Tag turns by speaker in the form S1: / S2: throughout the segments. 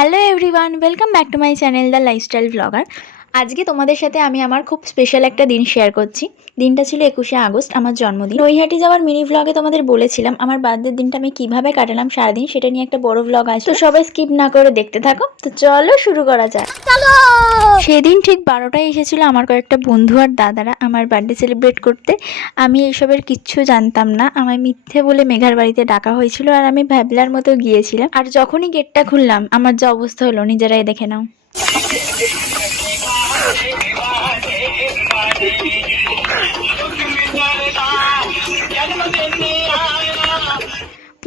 S1: Hello everyone, welcome back to my channel The Lifestyle Vlogger. আজকে তোমাদের সাথে আমি আমার খুব স্পেশাল একটা দিন শেয়ার করছি দিনটা ছিল একুশে আগস্ট আমার জন্মদিন নৈহাটি যাওয়ার মিনি ভ্লগে তোমাদের বলেছিলাম আমার বার্থডের দিনটা আমি কিভাবে কাটালাম সারাদিন সেটা নিয়ে একটা বড় ভ্লগ আছে তো সবাই স্কিপ না করে দেখতে থাকো তো চলো শুরু করা যাক সেদিন ঠিক বারোটায় এসেছিল আমার কয়েকটা বন্ধু আর দাদারা আমার বার্থডে সেলিব্রেট করতে আমি এইসবের কিচ্ছু জানতাম না আমায় মিথ্যে বলে মেঘার বাড়িতে ডাকা হয়েছিল আর আমি ভ্যাবলার মতো গিয়েছিলাম আর যখনই গেটটা খুললাম আমার যা অবস্থা হলো নিজেরাই দেখে নাও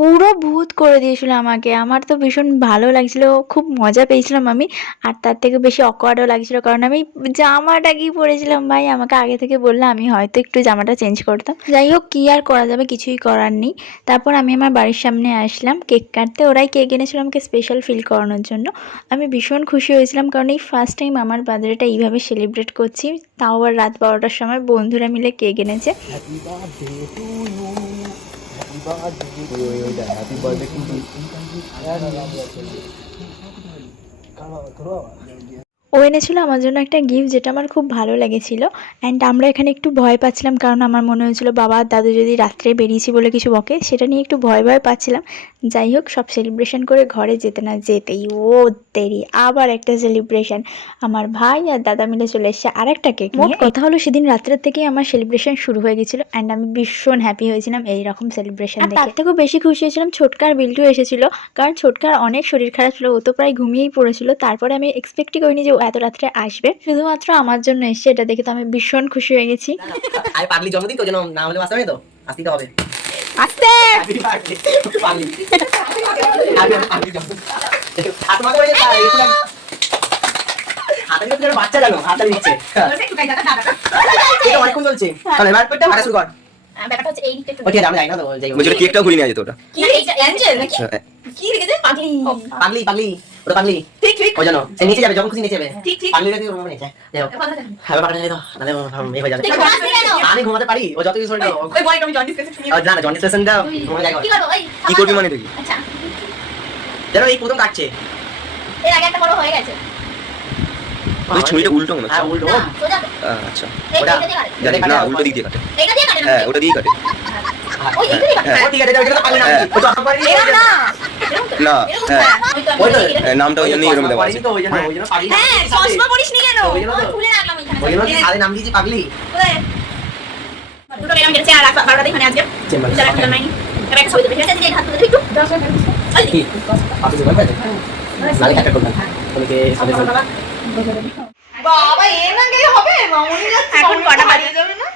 S1: পুরো ভূত করে দিয়েছিল আমাকে আমার তো ভীষণ ভালো লাগছিল খুব মজা পেয়েছিলাম আমি আর তার থেকে বেশি অকওয়ার্ডও লাগছিল কারণ আমি জামাটা কি পরেছিলাম ভাই আমাকে আগে থেকে বললে আমি হয়তো একটু জামাটা চেঞ্জ করতাম যাই হোক কী আর করা যাবে কিছুই করার নেই তারপর আমি আমার বাড়ির সামনে আসলাম কেক কাটতে ওরাই কেক এনেছিল আমাকে স্পেশাল ফিল করানোর জন্য আমি ভীষণ খুশি হয়েছিলাম কারণ এই ফার্স্ট টাইম আমার বার্থডেটা এইভাবে সেলিব্রেট করছি তাও আবার রাত বারোটার সময় বন্ধুরা মিলে কেক এনেছে
S2: banget gitu ya udah happy birthday kudu ya iya. kalau terus
S1: ও এনেছিল আমার জন্য একটা গিফট যেটা আমার খুব ভালো লেগেছিল অ্যান্ড আমরা এখানে একটু ভয় পাচ্ছিলাম কারণ আমার মনে হয়েছিল বাবা দাদু যদি রাত্রে বেরিয়েছি বলে কিছু বকে সেটা নিয়ে একটু ভয় ভয় পাচ্ছিলাম যাই হোক সব সেলিব্রেশন করে ঘরে যেতে না যেতেই ও দেরি আবার একটা সেলিব্রেশন আমার ভাই আর দাদা মিলে চলে এসছে আর একটা কেক মোট কথা হলো সেদিন রাত্রের থেকেই আমার সেলিব্রেশন শুরু হয়ে গেছিল অ্যান্ড আমি ভীষণ হ্যাপি হয়েছিলাম এইরকম সেলিব্রেশন তার থেকেও বেশি খুশি হয়েছিলাম ছোটকার বিলটু এসেছিল কারণ ছোটকার অনেক শরীর খারাপ ছিল ও তো প্রায় ঘুমিয়েই পড়েছিল তারপরে আমি এক্সপেক্টই করিনি যে এত রাত্রে আসবে শুধুমাত্র আমার জন্য এসে এটা দেখে তো আমি ভীষণ খুশি হয়ে গেছি
S3: আর পাগলি জন্মদিন তো যেন না হলে মাসে তো আসতেই হবে
S1: আসতে
S3: পাগলি
S4: কি রেখেছে পাগলি
S3: পাগলি পাগলি ওটা পাগলি
S4: ঠিক ঠিক
S3: ওই জন্য সে নিচে যাবে যখন খুশি নিচে যাবে
S4: ঠিক ঠিক
S3: পাগলি দেখি রুমে নিচে যাও হ্যাঁ পাগলি তো তাহলে মেয়ে হয়ে যাবে আমি ঘুমাতে পারি ও যত কিছু না জন্ডিস পেশেন্ট দাও ঘুমে যাও
S4: কি করবি
S5: মানে দেখি
S4: আচ্ছা
S3: এই প্রথম কাটছে
S4: এর আগে একটা বড় হয়ে গেছে
S5: ওই ছবিটা উল্টো মনে আচ্ছা
S3: ওটা
S5: না উল্টো দিক দিয়ে কাটে হ্যাঁ ওটা
S4: দিয়ে কাটে
S5: নামটা
S4: বাবা এ না গেলে হবে মামনি যাচ্ছে এখন কটা বাজে যাবে না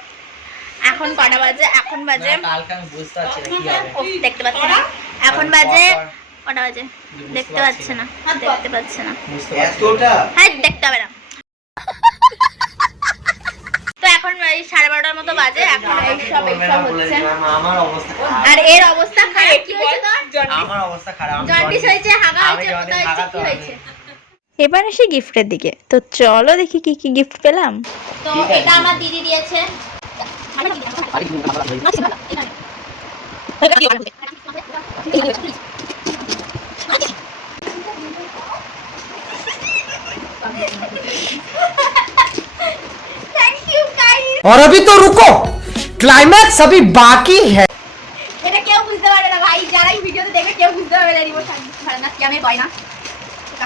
S4: এখন কটা বাজে এখন বাজে
S3: কালকে আমি বুঝতে পারছি না কি হ্যাঁ,
S4: হবে দেখতে পাচ্ছি না এখন বাজে কটা বাজে হ্যাঁ, দেখতে পাচ্ছে না দেখতে পাচ্ছে না
S3: এতটা
S4: হ্যাঁ দেখতে হবে না তো এখন এই সাড়ে বারোটার মতো বাজে এখন এইসব হচ্ছে আর এর অবস্থা খারাপ কি হয়েছে তোর
S3: আমার অবস্থা খারাপ
S4: জন্ডিস হয়েছে হাগা হয়েছে কোথায় হয়েছে
S1: এবার আসি গিফটের দিকে তো চলো দেখি কি কি গিফট পেলাম
S4: তো এটা আমার দিদি দিয়েছে
S3: বাড়ি কিন্তু আমার ভালো হয়েছে।
S4: থ্যাংক ইউ গাইস
S2: और अभी तो रुको क्लाइमैक्स अभी बाकी है
S4: এটা কেউ বুঝতে পারে না ভাই যারা এই ভিডিওতে দেখবে কেউ বুঝতে পারবে না রিমোট ছাড়ে না স্ক্যামে পায় না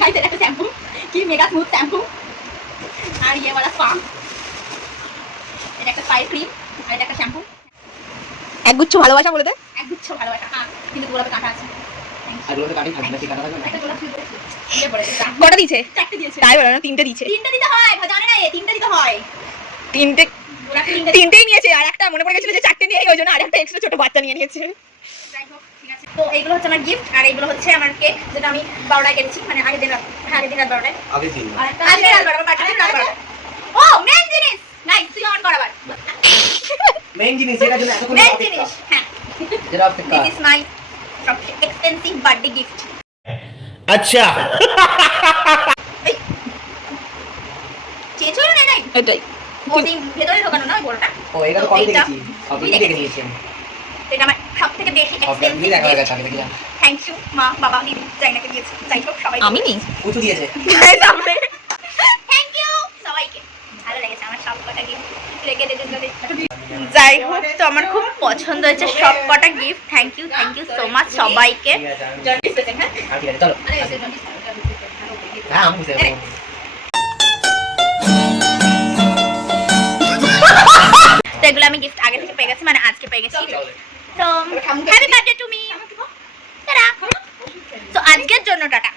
S4: গাইস একটা শ্যাম্পু কি মেগা স্মুথ শ্যাম্পু আর ইয়ে বলা স্পাম এটা একটা স্পাই ক্রিম আর এটা একটা শ্যাম্পু
S1: একগুচ্ছ ভালোবাসা বলে দে
S4: একগুচ্ছ ভালোবাসা হ্যাঁ কিন্তু গোলাপে কাঁটা আছে দিয়েছে
S1: তিনটে দিয়েছে
S4: তিনটে দিতে হয় জানে না তিনটে দিতে হয়
S1: তিনটে তিনটেই নিয়েছে আর একটা মনে পড়ে গেছিল যে চারটে নিয়ে ওই জন্য আর একটা এক্সট্রা ছোট বাচ্চা নিয়ে নিয়েছে
S4: তো এইগুলো হচ্ছে আমার গিফট আর এইগুলো হচ্ছে আমার কেক যেটা আমি বারোটায় কেটেছি মানে আগের দিন হ্যাঁ আগের দিন রাত বারোটায়
S3: আগের দিন
S4: রাত বারোটা ও মেন জিনিস নাই তুই অন কর আবার
S3: মেন জিনিস এটা জন্য এতক্ষণ
S4: মেন জিনিস হ্যাঁ
S3: যেটা অপেক্ষা
S4: this my expensive birthday gift
S6: আচ্ছা
S4: চেঞ্জ হলো না নাই
S1: এটাই
S4: ভেতরে ঢোকানো না বড়টা
S3: ও এটা
S4: কত
S3: দেখেছি আপনি দেখে নিয়েছেন
S4: এটা আমার সব থেকে বেশি থ্যাংক ইউ মা বাবা দিদি দিয়েছে যাই হোক সবাই
S1: আমি
S3: দিয়েছে
S4: থ্যাংক ইউ সবাইকে ভালো লেগেছে আমার সব কটা গিফট রেখে যাই হোক তো আমার খুব পছন্দ হয়েছে সব কটা gift thank you thank you so much সবাইকে এগুলো আমি গিফট আগে থেকে পেয়ে গেছি মানে আজকে পেয়ে গেছি তো হ্যাপি বার্থডে টু মি তো আজকের জন্য টাটা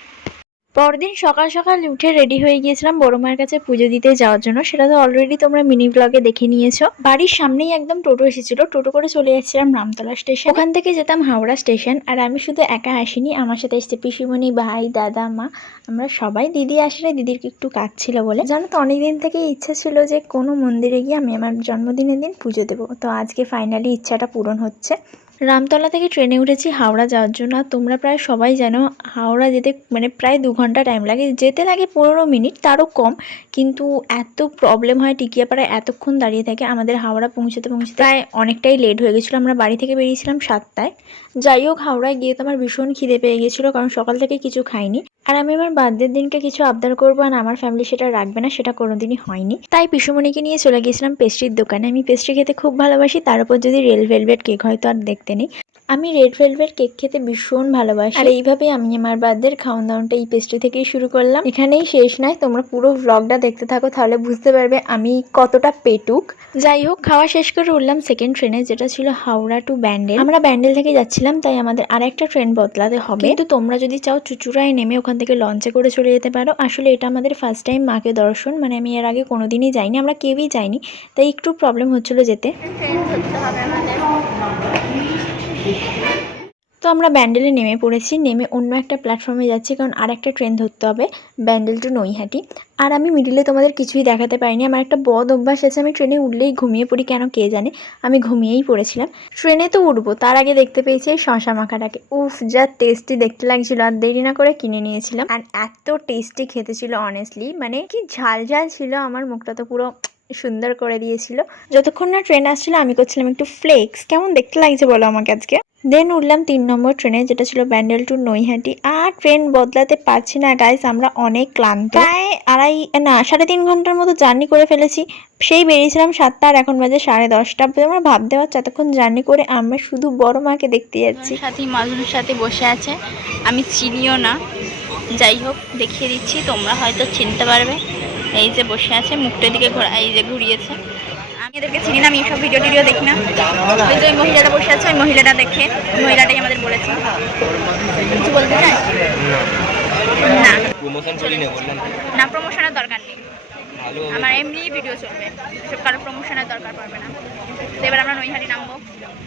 S1: পরদিন সকাল সকাল উঠে রেডি হয়ে গিয়েছিলাম বড়মার কাছে পুজো দিতে যাওয়ার জন্য সেটা তো অলরেডি তোমরা মিনি ব্লগে দেখে নিয়েছো বাড়ির সামনেই একদম টোটো এসেছিল টোটো করে চলে যাচ্ছিলাম রামতলা স্টেশন ওখান থেকে যেতাম হাওড়া স্টেশন আর আমি শুধু একা আসিনি আমার সাথে এসছে পিসিমণি ভাই দাদা মা আমরা সবাই দিদি আসলে দিদির একটু কাজ ছিল বলে জানো তো অনেকদিন থেকে ইচ্ছা ছিল যে কোনো মন্দিরে গিয়ে আমি আমার জন্মদিনের দিন পুজো দেবো তো আজকে ফাইনালি ইচ্ছাটা পূরণ হচ্ছে রামতলা থেকে ট্রেনে উঠেছি হাওড়া যাওয়ার জন্য আর তোমরা প্রায় সবাই জানো হাওড়া যেতে মানে প্রায় দু ঘন্টা টাইম লাগে যেতে লাগে পনেরো মিনিট তারও কম কিন্তু এত প্রবলেম হয় টিকিয়াপাড়ায় এতক্ষণ দাঁড়িয়ে থাকে আমাদের হাওড়া পৌঁছতে পৌঁছতে প্রায় অনেকটাই লেট হয়ে গেছিলো আমরা বাড়ি থেকে বেরিয়েছিলাম সাতটায় যাই হোক হাওড়ায় গিয়ে তো আমার ভীষণ খিদে পেয়ে গেছিলো কারণ সকাল থেকে কিছু খাইনি আর আমি আমার বার্থডের দিনকে কিছু আবদার করবো আর আমার ফ্যামিলি সেটা রাখবে না সেটা কোনোদিনই হয়নি তাই পিসুমণিকে নিয়ে চলে গেছিলাম পেস্ট্রির দোকানে আমি পেস্ট্রি খেতে খুব ভালোবাসি তার উপর যদি রেল ভেলভেট কেক হয় তো আর দেখতে নেই আমি রেড ভেলভেট কেক খেতে ভীষণ ভালোবাসি আর এইভাবেই আমি আমার বার্থডের খাওয়ান দাওয়ানটা এই পেস্ট্রি থেকেই শুরু করলাম এখানেই শেষ নয় তোমরা পুরো ব্লগটা দেখতে থাকো তাহলে বুঝতে পারবে আমি কতটা পেটুক যাই হোক খাওয়া শেষ করে উঠলাম সেকেন্ড ট্রেনে যেটা ছিল হাওড়া টু ব্যান্ডেল আমরা ব্যান্ডেল থেকে যাচ্ছিলাম তাই আমাদের আরেকটা ট্রেন বদলাতে হবে কিন্তু তোমরা যদি চাও চুচুড়ায় নেমে ওখান থেকে লঞ্চে করে চলে যেতে পারো আসলে এটা আমাদের ফার্স্ট টাইম মাকে দর্শন মানে আমি এর আগে কোনোদিনই যাইনি আমরা কেউই যাইনি তাই একটু প্রবলেম হচ্ছিলো যেতে তো আমরা ব্যান্ডেলে নেমে পড়েছি নেমে অন্য একটা প্ল্যাটফর্মে যাচ্ছি কারণ আর একটা ট্রেন ধরতে হবে ব্যান্ডেল টু নৈহাটি আর আমি মিডিলে তোমাদের কিছুই দেখাতে পারিনি আমার একটা বদ অভ্যাস আছে আমি ট্রেনে উঠলেই ঘুমিয়ে পড়ি কেন কে জানে আমি ঘুমিয়েই পড়েছিলাম ট্রেনে তো উঠবো তার আগে দেখতে পেয়েছি এই শশা মাখাটাকে উফ যা টেস্টি দেখতে লাগছিল আর দেরি না করে কিনে নিয়েছিলাম আর এত টেস্টি খেতে ছিল অনেস্টলি মানে কি ঝাল ঝাল ছিল আমার মুখটা তো পুরো সুন্দর করে দিয়েছিল যতক্ষণ না ট্রেন আসছিল আমি করছিলাম একটু ফ্লেক্স কেমন দেখতে লাগছে বলো আমাকে আজকে দেন উঠলাম তিন নম্বর ট্রেনে যেটা ছিল ব্যান্ডেল টু নৈহাটি আর ট্রেন বদলাতে পারছি না গাইস আমরা অনেক ক্লান্ত প্রায় আড়াই না সাড়ে তিন ঘন্টার মতো জার্নি করে ফেলেছি সেই বেরিয়েছিলাম সাতটা আর এখন বাজে সাড়ে দশটা আমরা ভাবতে পারছি এতক্ষণ জার্নি করে আমরা শুধু বড় মাকে দেখতে যাচ্ছি
S4: সাথে মাজুর সাথে বসে আছে আমি চিনিও না যাই হোক দেখিয়ে দিচ্ছি তোমরা হয়তো চিনতে পারবে এই যে বসে আছে মুখটার দিকে ঘোরা এই যে ঘুরিয়েছে আমি এদেরকে চিনি না আমি এইসব ভিডিও টিডিও দেখি না ওই যে ওই মহিলাটা বসে আছে ওই মহিলাটা দেখে মহিলাটাই আমাদের বলেছে কিছু বলতে চাই না
S5: না
S4: প্রমোশনের দরকার নেই আমার এমনি ভিডিও চলবে এসব কারো প্রমোশনের দরকার পড়বে না তো এবার আমরা নৈহারি নামবো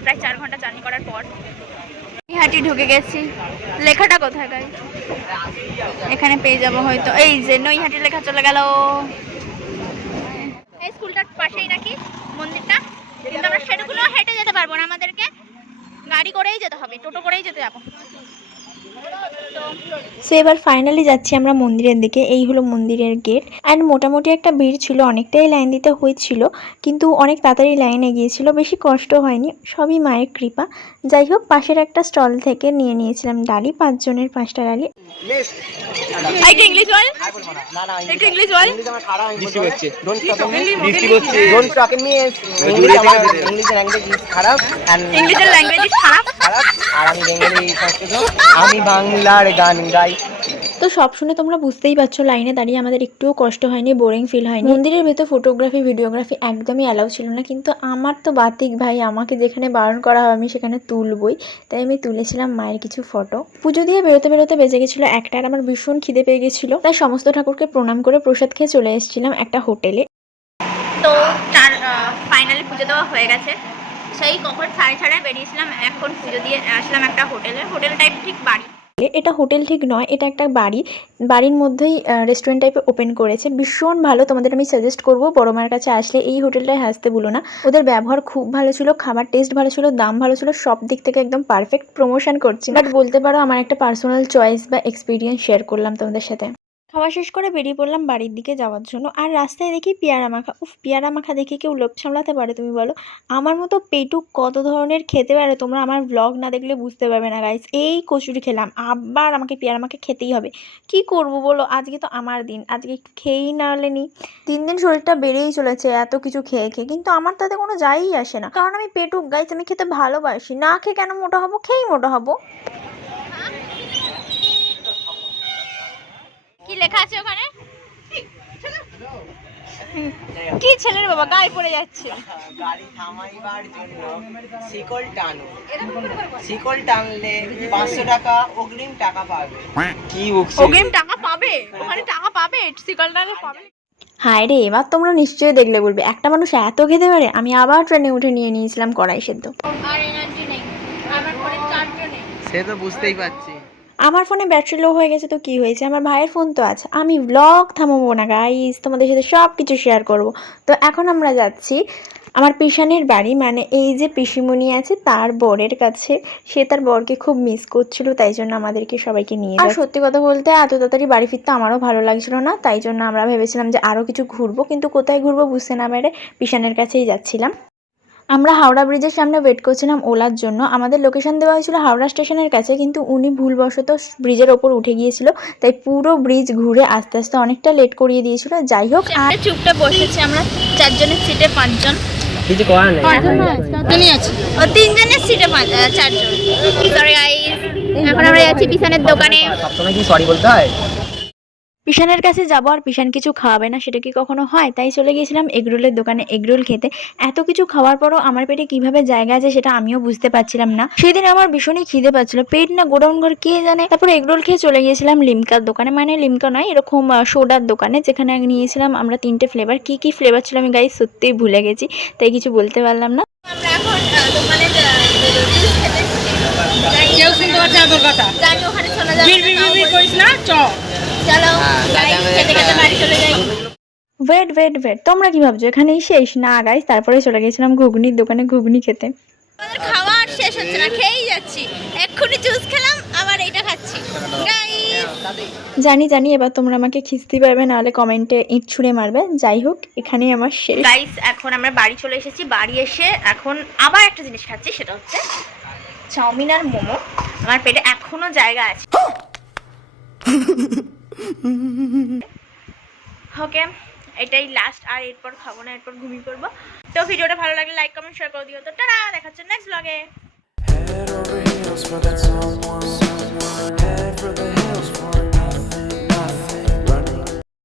S4: প্রায় চার ঘন্টা জার্নি করার পর হাটি ঢুকে গেছি লেখাটা কোথায় গাই এখানে পেয়ে যাবো হয়তো এই যে নৈহাটি লেখা চলে গেল এই স্কুলটার পাশেই নাকি মন্দিরটা কিন্তু আমরা সেটুকুলো হেঁটে যেতে পারবো না আমাদেরকে গাড়ি করেই যেতে হবে টোটো করেই যেতে যাবো
S1: সো এবার ফাইনালি যাচ্ছি আমরা মন্দিরের দিকে এই হলো মন্দিরের গেট অ্যান্ড মোটামুটি একটা ভিড় ছিল অনেকটাই লাইন দিতে হয়েছিল কিন্তু অনেক তাড়াতাড়ি লাইনে গিয়েছিল বেশি কষ্ট হয়নি সবই মায়ের কৃপা যাই হোক পাশের একটা স্টল থেকে নিয়ে নিয়েছিলাম ডালি পাঁচজনের পাঁচটা ডালি
S3: আমি বাংলার গান গাই
S1: তো সব শুনে তোমরা বুঝতেই পারছো লাইনে দাঁড়িয়ে আমাদের একটুও কষ্ট হয়নি বোরিং ফিল হয়নি মন্দিরের ভেতর ফটোগ্রাফি ভিডিওগ্রাফি একদমই অ্যালাউ ছিল না কিন্তু আমার তো বাতিক ভাই আমাকে যেখানে বারণ করা হয় আমি সেখানে তুলবই তাই আমি তুলেছিলাম মায়ের কিছু ফটো পুজো দিয়ে বেরোতে বেরোতে বেজে গেছিলো একটা আর আমার ভীষণ খিদে পেয়ে গেছিলো তাই সমস্ত ঠাকুরকে প্রণাম করে প্রসাদ খেয়ে চলে এসেছিলাম একটা হোটেলে
S4: তো চার ফাইনালি পুজো দেওয়া হয়ে গেছে সেই কখন ছাড়ে ছাড়ে বেরিয়েছিলাম এখন পুজো দিয়ে আসলাম একটা হোটেলে হোটেল টাইপ ঠিক বাড়ি
S1: এটা হোটেল ঠিক নয় এটা একটা বাড়ি বাড়ির মধ্যেই রেস্টুরেন্ট টাইপে ওপেন করেছে ভীষণ ভালো তোমাদের আমি সাজেস্ট করব বড় কাছে আসলে এই হোটেলটায় হাসতে বলো না ওদের ব্যবহার খুব ভালো ছিল খাবার টেস্ট ভালো ছিল দাম ভালো ছিল সব দিক থেকে একদম পারফেক্ট প্রমোশন করছি বাট বলতে পারো আমার একটা পার্সোনাল চয়েস বা এক্সপিরিয়েন্স শেয়ার করলাম তোমাদের সাথে খাওয়া শেষ করে বেরিয়ে পড়লাম বাড়ির দিকে যাওয়ার জন্য আর রাস্তায় দেখি পেয়ারা মাখা উফ পেয়ারা মাখা দেখে কেউ লোভ সামলাতে পারে তুমি বলো আমার মতো পেটু কত ধরনের খেতে পারে তোমরা আমার ব্লগ না দেখলে বুঝতে পারবে না গাইস এই কচুরি খেলাম আবার আমাকে পেয়ারা মাখা খেতেই হবে কি করব বলো আজকে তো আমার দিন আজকে খেয়েই না হলে নি দিন দিন শরীরটা বেড়েই চলেছে এত কিছু খেয়ে খেয়ে কিন্তু আমার তাতে কোনো যাই আসে না কারণ আমি পেটুক গাইস আমি খেতে ভালোবাসি না খেয়ে কেন মোটা হবো খেয়েই মোটা হবো
S4: লেখা আছে ওখানে কি ছেলের বাবা গায়ে পড়ে যাচ্ছে
S3: গাড়ি থামাইবার জন্য শিকল টানো শিকল টানলে পাঁচশো টাকা অগ্রিম টাকা পাবে
S5: কি
S4: অগ্রিম টাকা পাবে ওখানে টাকা পাবে শিকল পাবে
S1: হায় রে এবার তোমরা নিশ্চয়ই দেখলে বলবে একটা মানুষ এত খেতে পারে আমি আবার ট্রেনে উঠে নিয়ে নিয়েছিলাম কড়াই সেদ্ধ
S5: সে তো বুঝতেই পারছি
S1: আমার ফোনে ব্যাটারি লো হয়ে গেছে তো কি হয়েছে আমার ভাইয়ের ফোন তো আছে আমি ব্লগ থামাবো না গাইজ তোমাদের সাথে সব কিছু শেয়ার করব তো এখন আমরা যাচ্ছি আমার পিসানের বাড়ি মানে এই যে পিসিমণি আছে তার বরের কাছে সে তার বরকে খুব মিস করছিল তাই জন্য আমাদেরকে সবাইকে নিয়ে আর সত্যি কথা বলতে এত তাড়াতাড়ি বাড়ি ফিরতে আমারও ভালো লাগছিল না তাই জন্য আমরা ভেবেছিলাম যে আরও কিছু ঘুরবো কিন্তু কোথায় ঘুরবো বুঝতে না বেরে পিসানের কাছেই যাচ্ছিলাম আমরা হাওড়া ব্রিজের সামনে ওয়েট করছিলাম ওলার জন্য আমাদের লোকেশন দেওয়া হয়েছিল হাওড়া স্টেশনের কাছে কিন্তু উনি ভুলবশত ব্রিজের ওপর উঠে গিয়েছিল তাই পুরো ব্রিজ ঘুরে আস্তে আস্তে অনেকটা লেট করিয়ে দিয়েছিল যাই হোক আর
S4: চুপটা বসেছি আমরা চারজনের সিটে পাঁচজন ও তিনজনের সিটে এখন আমরা যাচ্ছি পিছনের দোকানে
S3: সরি বলতে হয়
S1: পিসানের কাছে যাবো আর পিসান কিছু খাওয়াবে না সেটা কি কখনো হয় তাই চলে গিয়েছিলাম এগরোলের দোকানে এগরোল খেতে এত কিছু খাওয়ার পরও আমার পেটে কিভাবে জায়গা আছে সেটা আমিও বুঝতে পারছিলাম না সেদিন আমার ভীষণই খিদে পাচ্ছিল পেট না গোডাউন ঘর কে জানে তারপর এগরোল খেয়ে চলে গিয়েছিলাম লিমকার দোকানে মানে লিমকা নয় এরকম সোডার দোকানে যেখানে নিয়েছিলাম আমরা তিনটে ফ্লেভার কি কি ফ্লেভার ছিল আমি গাই সত্যিই ভুলে গেছি তাই কিছু বলতে পারলাম না
S4: এখন না
S3: হ্যাঁ,
S4: খেতে খেতে বাড়ি চলে যাই
S1: ওয়েট ওয়েট ওয়েট তোমরা কি ভাবছো এখানেই শেষ না গাইস তারপরে চলে গেছিলাম ঘুগনির দোকানে ঘুগনি খেতে
S4: খাওয়ার শেষ হচ্ছে না খেয়েই যাচ্ছি এক্ষুনি জুস খেলাম আবার এটা খাচ্ছি
S1: জানি জানি এবার তোমরা আমাকে খিস্তি পারবে নাহলে কমেন্টে ইট ছুঁড়ে মারবে যাই হোক এখানেই আমার শেষ
S4: গাইস এখন আমরা বাড়ি চলে এসেছি বাড়ি এসে এখন আবার একটা জিনিস খাচ্ছি সেটা হচ্ছে চাউমিন আর মোমো আমার পেটে এখনো জায়গা আছে ওকে এটাই লাস্ট আর এরপর খাবো না এরপর ঘুমিয়ে পড়বো তো ভিডিওটা ভালো লাগলে লাইক কমেন্ট শেয়ার করে দিও তো টাটা দেখাচ্ছে নেক্সট ব্লগে